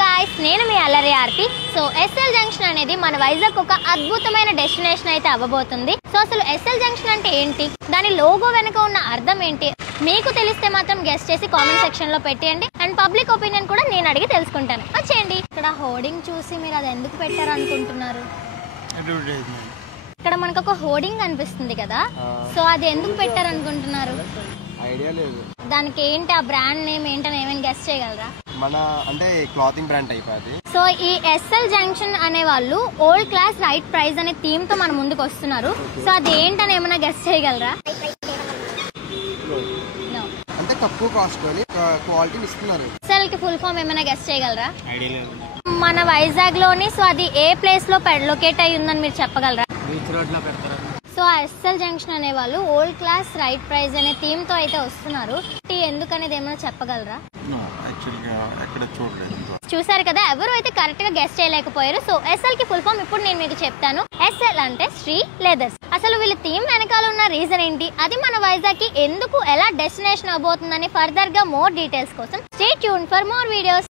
Guys, నేను మీ అల్లరి Aarti. So SL junction అనేది మన వైజాగ్ ఒక అద్భుతమైన డెస్టినేషన్ అయితే అవ్వబోతుంది. సో అసలు ఎస్ఎల్ జంక్షన్ అంటే ఏంటి, దాని లోగో వెనుక ఉన్న అర్థం ఏంటి మీకు తెలిస్తే మాత్రం గెస్ట్ చేసి కామెంట్ సెక్షన్ లో పెట్టేయండి. అండ్ పబ్లిక్ ఒపీనియన్ కూడా నేను అడిగి తెలుసుకుంటాను. వచ్చేయండి. ఇక్కడ హోర్డింగ్ చూసి మీరు అది ఎందుకు పెట్టారు అనుకుంటున్నారు? ఇక్కడ మనకు ఒక హోర్డింగ్ కనిపిస్తుంది కదా, సో అది ఎందుకు పెట్టారు అనుకుంటున్నారు? ఐడియా లేదు. దానికి ఏంటి ఆ బ్రాండ్ నేమ్ ఏంటని ఏమైనా గెస్ట్ చేయగలరా? మన అంటే క్లాతింగ్ బ్రాండ్ టైప్ అది. సో ఈ ఎస్ఎల్ జంక్షన్ అనే వాళ్ళు ఓల్డ్ క్లాస్ రైట్ ప్రైస్ అనే థీమ్ తో మన ముందుకు వస్తున్నారు. సో అది ఏంటని ఏమైనా గెస్ట్ చేయగలరా? అంటే తక్కువ కాస్ట్ అని క్వాలిటీని ఇస్తున్నారు. ఎస్ఎల్ కి ఫుల్ ఫామ్ ఏమైనా గెస్ట్ చేయగలరా? ఐడియా లేదు. మన వైజాగ్ లోని సో అది ఏ ప్లేస్ లో లొకేట్ అయ్యి ఉందని మీరు చెప్పగలరా? బీచ్ రోడ్ లో పెడతారు. సో ఆ ఎస్ఎల్ జంక్షన్ అనే వాళ్ళు ఓల్డ్ క్లాస్ రైట్ ప్రైస్ అనే థీమ్ తో అయితే వస్తున్నారు. ఎందుకనేది ఏమైనా చెప్పగలరా? చూసారు కదా, ఎవరు అయితే కరెక్ట్ గా గెస్ట్ చేయలేకపోయారు. సో ఎస్ఎల్ కి ఫుల్ ఫామ్ ఇప్పుడు నేను మీకు చెప్తాను. ఎస్ఎల్ అంటే శ్రీ లెదర్స్. అసలు వీళ్ళ థీమ్ వెనకాల ఉన్న రీజన్ ఏంటి, అది మన వైజాగ్ కి ఎందుకు ఎలా డెస్టినేషన్ అవబోతుందని ఫర్దర్ గా మోర్ డీటెయిల్స్ కోసం stay tune for more videos.